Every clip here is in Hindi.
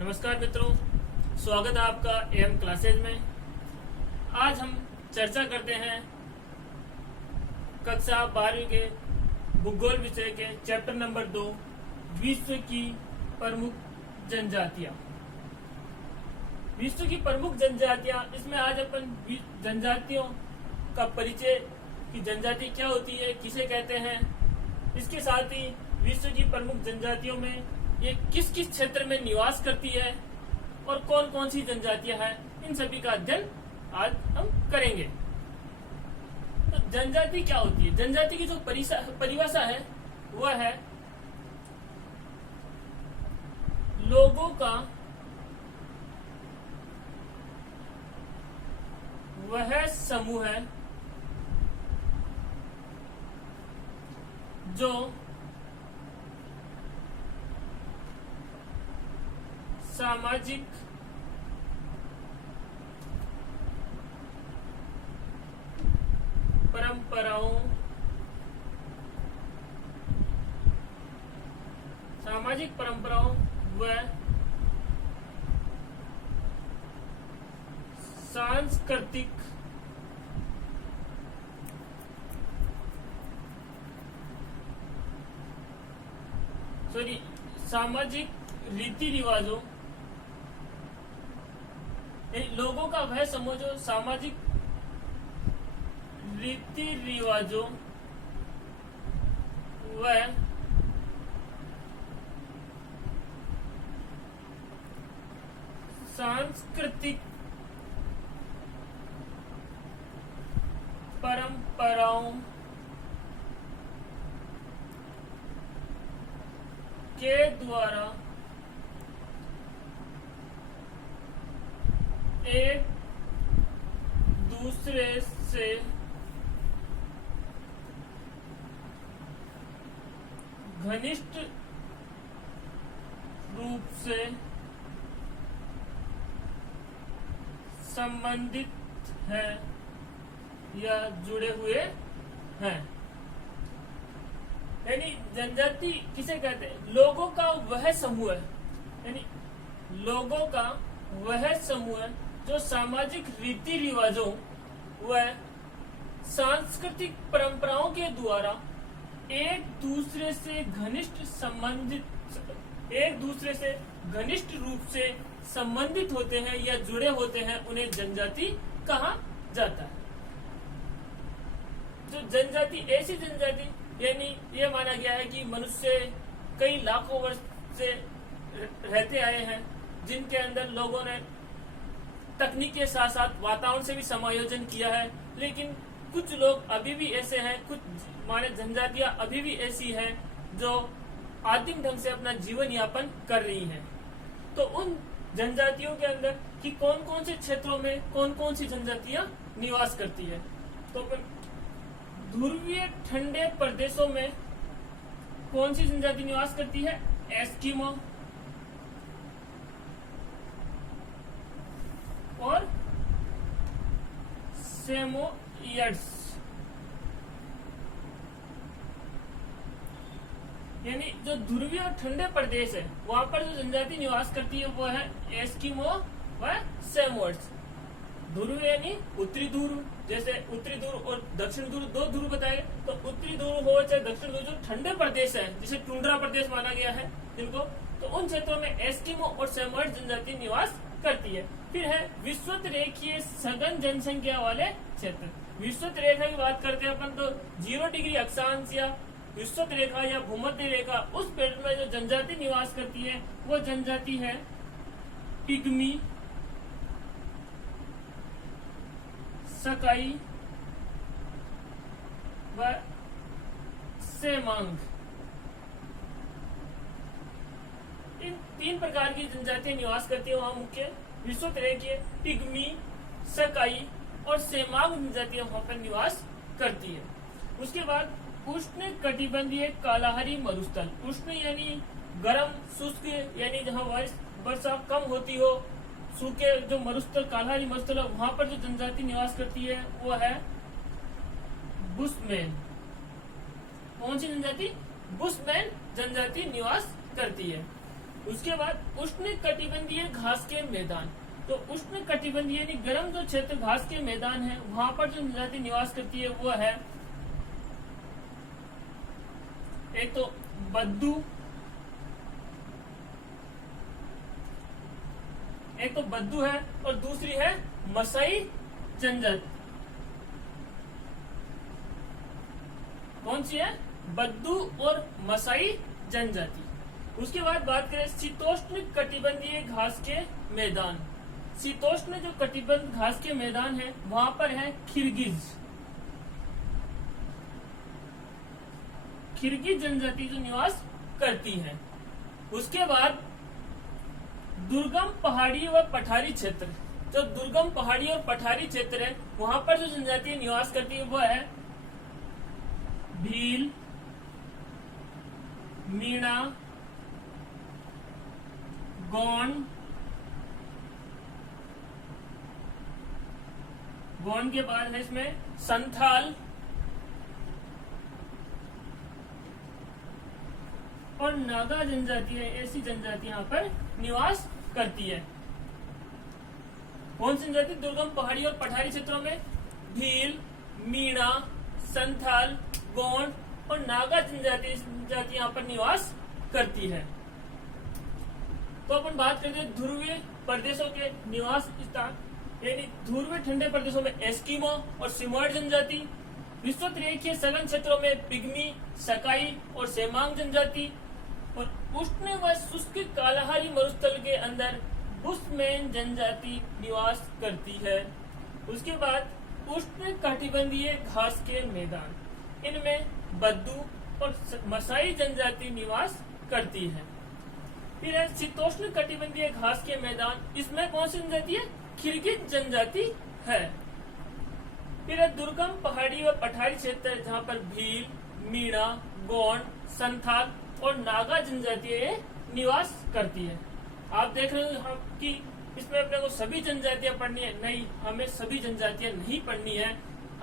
नमस्कार मित्रों, स्वागत है आपका एम क्लासेज में। आज हम चर्चा करते हैं कक्षा 12वीं के भूगोल विषय के चैप्टर नंबर 2 विश्व की प्रमुख जनजातियां। विश्व की प्रमुख जनजातियां, इसमें आज अपन जनजातियों का परिचय की जनजाति क्या होती है, किसे कहते हैं, इसके साथ ही विश्व की प्रमुख जनजातियों में ये किस किस क्षेत्र में निवास करती है और कौन कौन सी जनजातियां हैं, इन सभी का अध्ययन आज हम करेंगे। तो जनजाति क्या होती है? जनजाति की जो परिभाषा है वह है लोगों का वह समूह है जो सामाजिक परंपराओं व सांस्कृतिक सामाजिक रीति रिवाजों, लोगों का वह समूह जो सामाजिक रीति रिवाजों व सांस्कृतिक परंपराओं के द्वारा एक दूसरे से घनिष्ठ रूप से संबंधित है या जुड़े हुए हैं। यानी जनजाति किसे कहते हैं? लोगों का वह समूह है, यानी लोगों का वह समूह है जो सामाजिक रीति रिवाजों व सांस्कृतिक परंपराओं के द्वारा एक दूसरे से घनिष्ठ रूप से संबंधित होते हैं या जुड़े होते हैं, उन्हें जनजाति कहा जाता है। जो जनजाति, ऐसी जनजाति यानी ये माना गया है कि मनुष्य कई लाखों वर्ष से रहते आए हैं, जिनके अंदर लोगों ने तकनीक के साथ साथ वातावरण से भी समायोजन किया है, लेकिन कुछ लोग अभी भी ऐसे हैं, कुछ माने जनजातियां अभी भी ऐसी हैं जो आदिम ढंग से अपना जीवन यापन कर रही हैं। तो उन जनजातियों के अंदर कि कौन कौन से क्षेत्रों में कौन कौन सी जनजातियां निवास करती है, तो ध्रुवीय ठंडे प्रदेशों में कौन सी जनजाति निवास करती है? एस्किमो और सेमोयड्स। यानी जो ध्रुवीय और ठंडे प्रदेश है वहां पर जो जनजाति निवास करती है वो है एस्किमो व सेमोयड्स। ध्रुव यानी उत्तरी ध्रुव, जैसे उत्तरी ध्रुव और दक्षिण ध्रुव, दो ध्रुव बताए, तो उत्तरी ध्रुव हो चाहे दक्षिण ध्रुव, जो ठंडे प्रदेश है जिसे टुंड्रा प्रदेश माना गया है जिनको, तो उन क्षेत्रों में एस्किमो और सेमोयड जनजाति निवास करती है। फिर है विषुवत रेखीय सघन जनसंख्या वाले क्षेत्र। विषुवत रेखा की बात करते हैं अपन तो 0 डिग्री अक्षांश या विषुवत रेखा या भूमध्य रेखा, उस पेड़ में जो जनजाति निवास करती है वो जनजाति है पिग्मी, सकाई व सेमांग। इन 3 प्रकार की जनजातियां निवास करती है वहां मुख्य विषुवत रेखीय, पिग्मी, सकाई और सेमांग जनजातियां वहां पर निवास करती है। उसके बाद उष्ण कटिबंधीय कालाहारी मरुस्थल। उष्ण यानी गर्म, शुष्क यानी जहाँ वर्षा कम होती हो, सूखे जो मरुस्थल, कालाहारी मरुस्थल, वहां पर जो जनजाति निवास करती है वो है बुशमैन। कौन सी जनजाति? बुशमैन जनजाति निवास करती है। उसके बाद उष्ण कटिबंधीय घास के मैदान। तो उष्ण कटिबंधीय यानी गर्म जो क्षेत्र घास के मैदान है, वहां पर जो जनजाति निवास करती है वो है एक तो बद्दू, है और दूसरी है मसाई जनजाति। कौन सी है? बद्दू और मसाई जनजाति। उसके बाद बात करें शीतोष्ण कटिबंधीय घास के मैदान। शीतोष्ण जो कटिबंध घास के मैदान है, वहां पर है खिरगिज जनजाति जो निवास करती है। उसके बाद दुर्गम पहाड़ी व पठारी क्षेत्र। जो दुर्गम पहाड़ी और पठारी क्षेत्र है, वहां पर जो जनजाति निवास करती है वह है भील, मीणा, गोंड। गोंड के बाद है इसमें संथाल और नागा जनजाति है। ऐसी जनजाति यहाँ पर निवास करती है। कौन सी जनजाति? दुर्गम पहाड़ी और पठारी क्षेत्रों में भील, मीणा, संथाल, गोंड और नागा जनजाति यहाँ पर निवास करती है। तो अपन बात करते हैं ध्रुवीय प्रदेशों के निवास स्थान, यानी ध्रुवीय ठंडे प्रदेशों में एस्किमो और सिमोइड जनजाति, विश्वतरेखीय सघन क्षेत्रों में पिग्मी, सकाई और सेमांग जनजाति, और उष्ण व शुष्क कालाहारी मरुस्थल के अंदर बुशमैन जनजाति निवास करती है। उसके बाद उष्ण कटिबंधीय घास के मैदान, इनमें बद्दू और मसाई जनजाति निवास करती है। फिर है शीतोष्ण कटिबंधीय घास के मैदान, इसमें कौन सी जनजाति है? खिरगिज जनजाति है। फिर है दुर्गम पहाड़ी व पठारी क्षेत्र, जहाँ पर भील, मीणा, गोंड, संथाल और नागा जनजातियां निवास करती है। आप देख रहे हो कि इसमें अपने को सभी जनजातियां पढ़नी है? नहीं, हमें सभी जनजातियां नहीं पढ़नी है।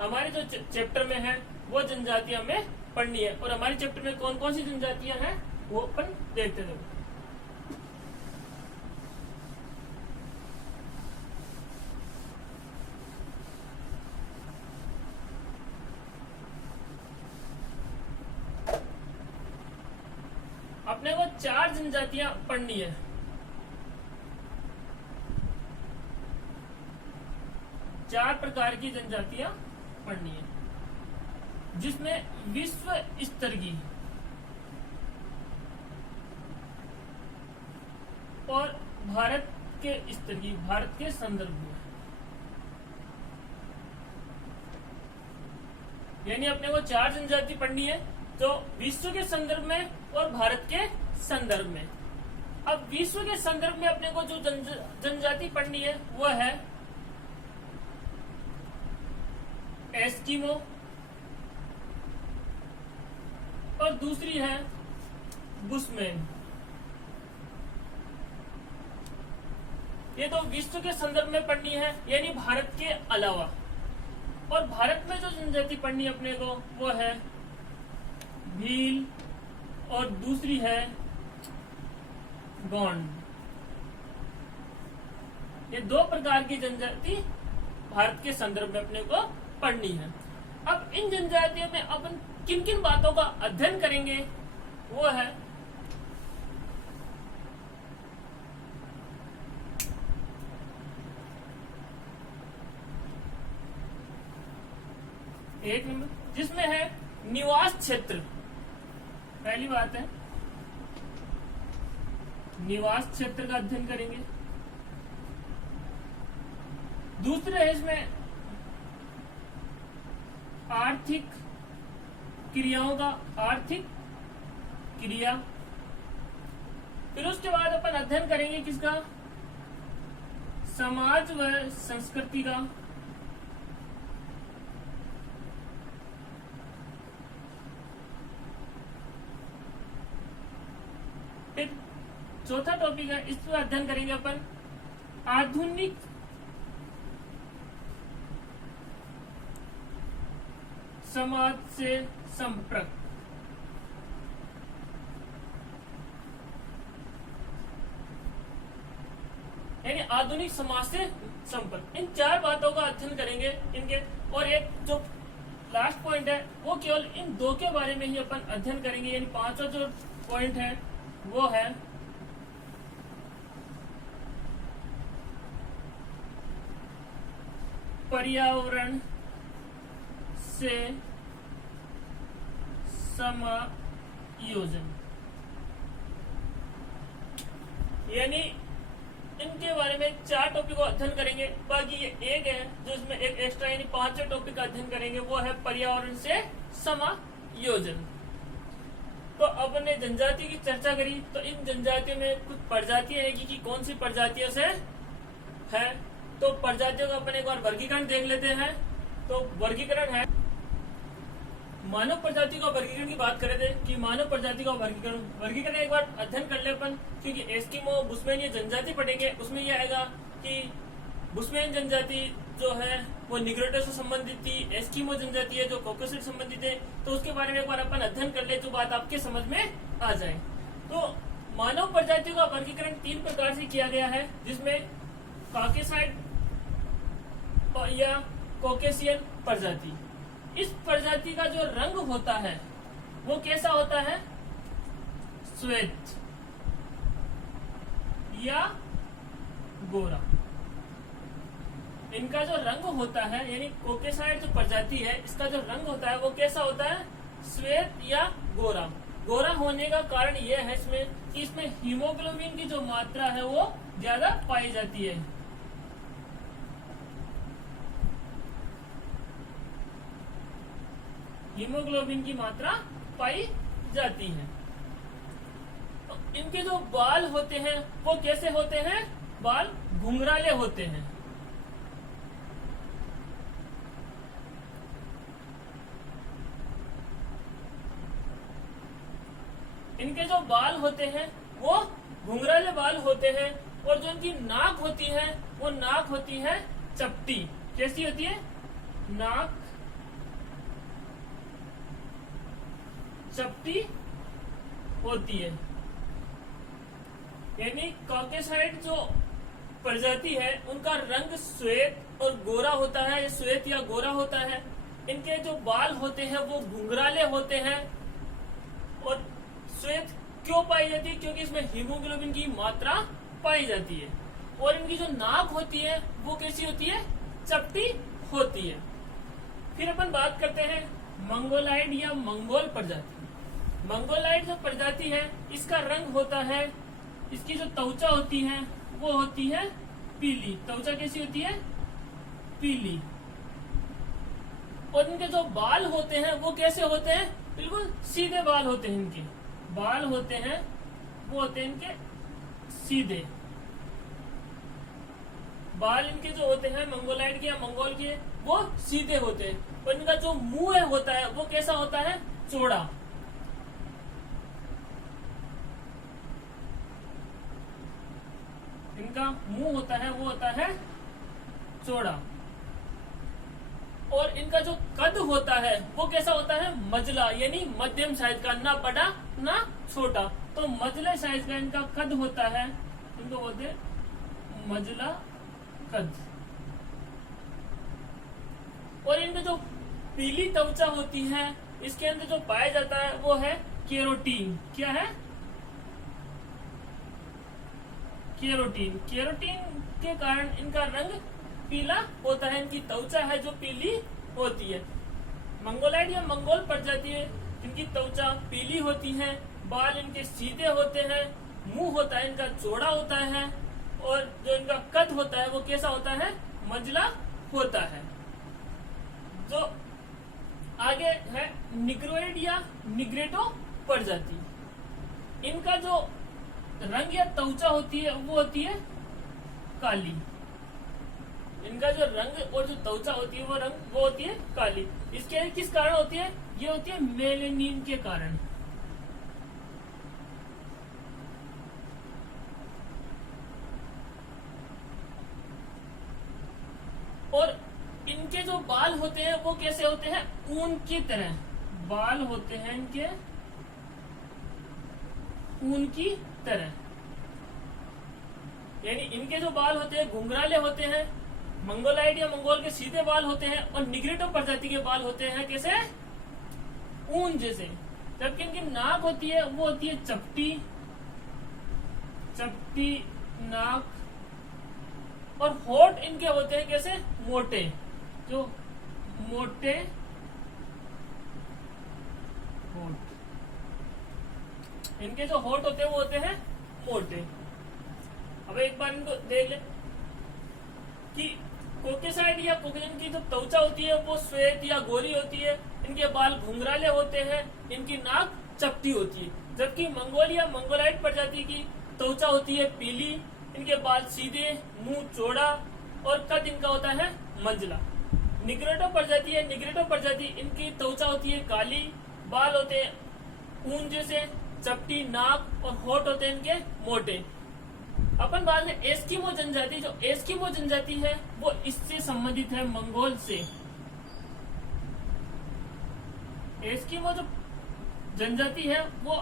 हमारे जो चैप्टर में है वो जनजातियां हमें पढ़नी है। और हमारे चैप्टर में कौन कौन सी जनजातियां हैं वो अपन देखते हैं। अपने को 4 जनजातियां पढ़नी है। चार प्रकार की जनजातियां पढ़नी है, जिसमें विश्व स्तर की और भारत के स्तर की, भारत के संदर्भ में, यानी अपने को 4 जनजाति पढ़नी है, तो विश्व के संदर्भ में और भारत के संदर्भ में। अब विश्व के संदर्भ में अपने को जो जनजाति पढ़नी है वह है एस्किमो और दूसरी है बुशमैन। ये तो विश्व के संदर्भ में पढ़नी है, यानी भारत के अलावा। और भारत में जो जनजाति पढ़नी है अपने को वो है भील और दूसरी है गोंड। ये 2 प्रकार की जनजाति भारत के संदर्भ में अपने को पढ़नी है। अब इन जनजातियों में अपन किन किन बातों का अध्ययन करेंगे वो है एक नंबर, जिसमें है निवास क्षेत्र। पहली बात है निवास क्षेत्र का अध्ययन करेंगे। दूसरा है इसमें आर्थिक क्रियाओं का, आर्थिक क्रिया। फिर उसके बाद अपन अध्ययन करेंगे किसका? समाज व संस्कृति का। फिर चौथा टॉपिक है, इस पर अध्ययन करेंगे अपन आधुनिक समाज से संपर्क। यानी आधुनिक समाज से संपर्क। इन 4 बातों का अध्ययन करेंगे इनके, और एक जो लास्ट पॉइंट है वो केवल इन 2 के बारे में ही अपन अध्ययन करेंगे। यानी 5वां जो पॉइंट है वो है पर्यावरण से समायोजन। यानी इनके बारे में 4 टॉपिक को अध्ययन करेंगे। बाकी ये एक है जो इसमें एक एक्स्ट्रा यानी 5वें टॉपिक का अध्ययन करेंगे, वो है पर्यावरण से समायोजन। तो अब हमने जनजाति की चर्चा करी, तो इन जनजातियों में कुछ प्रजातियां हैं कि कौन सी प्रजातियों से है। तो प्रजातियों का अपन एक बार वर्गीकरण देख लेते हैं। तो वर्गीकरण है, मानव प्रजाति का वर्गीकरण की बात कर रहे थे कि मानव प्रजाति का वर्गीकरण एक बार अध्ययन कर ले अपन, क्योंकि एस्किमो बुशमैन ये जनजाति पढ़ेंगे, उसमें यह आएगा कि बुशमैन जनजाति जो है वो निग्रोटो से संबंधित थी, एस्किमो जनजाति है जो कॉकसस से संबंधित है। तो उसके बारे में एक बार अपन अध्ययन कर ले, जो बात आपके समझ में आ जाए। तो मानव प्रजातियों का वर्गीकरण 3 प्रकार से किया गया है, जिसमें कॉकेसाइड या कॉकेशियन प्रजाति। इस प्रजाति का जो रंग होता है वो कैसा होता है, श्वेत या गोरा। इनका जो रंग होता है यानी कॉकेसाइड जो प्रजाति है, इसका जो रंग होता है वो कैसा होता है, श्वेत या गोरा। गोरा होने का कारण यह है इसमें कि इसमें हीमोग्लोबिन की जो मात्रा है वो ज्यादा पाई जाती है। हीमोग्लोबिन की मात्रा पाई जाती है। तो इनके जो बाल होते हैं वो कैसे होते हैं, बाल घुंघराले होते हैं। इनके जो बाल होते हैं वो घुंघराले बाल होते हैं, और जो इनकी नाक होती है वो नाक होती है चपटी। कैसी होती है, नाक चपटी होती है। यानी कॉकेसाइड जो प्रजाति है उनका रंग श्वेत और गोरा होता है, श्वेत या गोरा होता है। इनके जो बाल होते हैं वो घुंघराले होते हैं। और श्वेत क्यों पाई जाती है, क्योंकि इसमें हीमोग्लोबिन की मात्रा पाई जाती है। और इनकी जो नाक होती है वो कैसी होती है, चपटी होती है। फिर अपन बात करते हैं मंगोलाइड या मंगोल प्रजाति। मंगोलाइड जो प्रजाति है इसका रंग होता है, इसकी जो त्वचा होती है वो होती है पीली। त्वचा कैसी होती है, पीली। और इनके जो बाल होते हैं वो कैसे होते हैं, बिल्कुल सीधे बाल होते हैं। इनके बाल होते हैं वो होते हैं इनके सीधे बाल। इनके जो होते हैं मंगोलाइड के या मंगोल के वो सीधे होते हैं। और इनका जो मुंह होता है वो कैसा होता है, चौड़ा। इनका मुंह होता है वो होता है चौड़ा। और इनका जो कद होता है वो कैसा होता है, मजला, यानी मध्यम साइज का, ना बड़ा ना छोटा। तो मजले साइज का इनका कद होता है, इनको बोलते हैं मजला कद। और इनमें जो पीली त्वचा होती है इसके अंदर जो पाया जाता है वो है केरोटीन। क्या है, केरोटीन। केरोटीन के कारण इनका रंग पीला होता है, इनकी त्वचा है जो पीली होती है। मंगोलाइड या मंगोल प्रजाति इनकी त्वचा पीली होती है, बाल इनके सीधे होते हैं, मुंह होता है इनका चौड़ा होता है, और जो इनका कद होता है वो कैसा होता है, मंझला होता है। जो आगे है निग्रोइड या निग्रेटो प्रजाति। इनका जो रंग या त्वचा होती है वो होती है काली। इनका जो रंग और जो त्वचा होती है वो होती है काली। इसके किस कारण होती है, ये होती है मेलेनिन के कारण। और इनके जो बाल होते हैं वो कैसे होते हैं, ऊन की तरह बाल होते हैं इनके, ऊन की तरह। यानी इनके जो बाल होते हैं घुंघराले होते हैं, मंगोलाइड या मंगोल के सीधे बाल होते हैं, और निग्रेटो प्रजाति के बाल होते हैं कैसे, ऊन जैसे। जबकि इनकी नाक होती है वो होती है चपटी, चपटी नाक, और होठ इनके होते हैं कैसे, मोटे, जो मोटे होठ, इनके जो होठ होते हैं वो होते हैं मोटे। अब एक बार इनको देख ले कि कोकेसाइड या कोकेजन की जो त्वचा होती है वो श्वेत या गोरी होती है, इनके बाल घुंघराले होते हैं, इनकी नाक चपटी होती है। जबकि मंगोल या मंगोलाइड प्रजाति की त्वचा होती है पीली, इनके बाल सीधे, मुंह चौड़ा, और कद इनका होता है मंझला। निग्रेटो प्रजाति है, निग्रेटो प्रजाति इनकी त्वचा होती है काली, बाल होते हैं ऊन जैसे, चपटी नाक, और होठ होते हैं इनके मोटे। अपन बात में एस्किमो जनजाति, जो एस्किमो जनजाति है वो इससे संबंधित है, मंगोल से। एस्किमो जो जनजाति है वो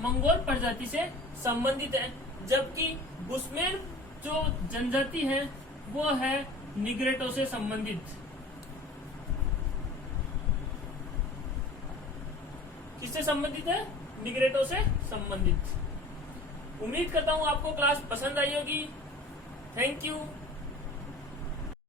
मंगोल प्रजाति से संबंधित है, जबकि बुशमैन जो जनजाति है वो है निग्रेटो से संबंधित। किससे संबंधित है, निग्रेटो से संबंधित। उम्मीद करता हूं आपको क्लास पसंद आई होगी। Thank you.